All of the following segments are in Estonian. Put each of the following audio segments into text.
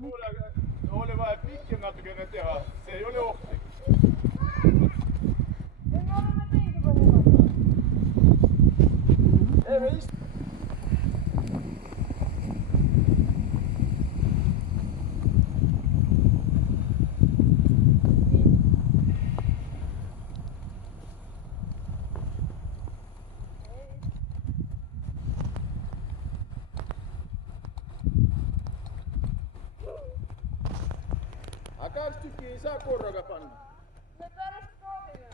kuule, oli vaja pikim natukene teha, see ei ole ohtlik. Me oleme teinud juba niimoodi. Ei, me istu. Aga 2 tükki ei saa korraga panna. Me pärast proovime.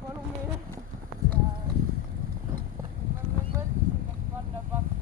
Palun meile. Ma mõtlesin, et panna pakk.